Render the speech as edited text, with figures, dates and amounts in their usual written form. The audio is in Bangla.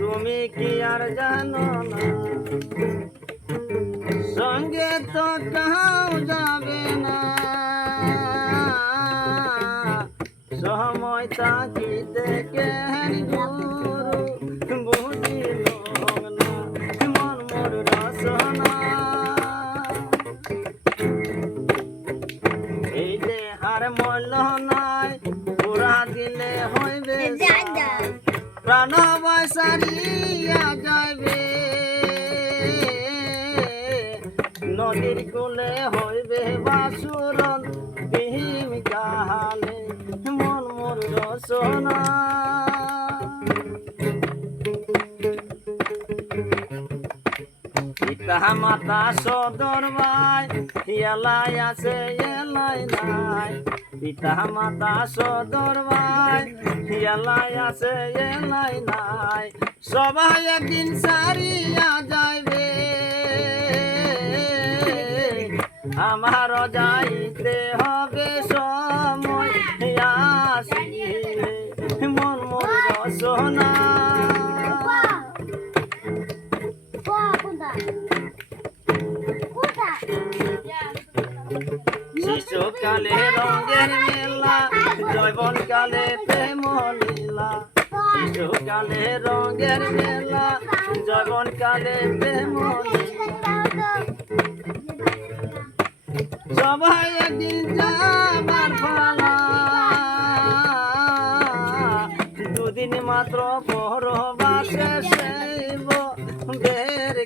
তুমি কি আর জানো না সঙ্গে তো কাউ যাবে না সময় থাকিতে কেন গুরু বুঝিল না মন মোর রসনা এই যে আর মূল্য নাই পুরা দিলে হইবে প্রাণ বৈসারিয়া যাইবে নদীর কুলে হইবে বাসুরন বিহীন কাহালে মন মোর রসনা পিতা মাতা সদর ভাই এলাই আছে এলাই নাই পিতা মাতা সদর ভাই এলাই আছে এলাই নাই সবাই একদিন সারিয়া যাইবে আমার যাইতে হবে সময় আসিলে মন মোর রসনা শিশুকালে রঙের মেলা যৌবনকালে প্রেম লীলা শিশুকালে রঙের মেলা যৌবনকালে প্রেম লীলা সবাই একদিন যাবার পালা দুদিন মাত্র পরবাসে সেইব বের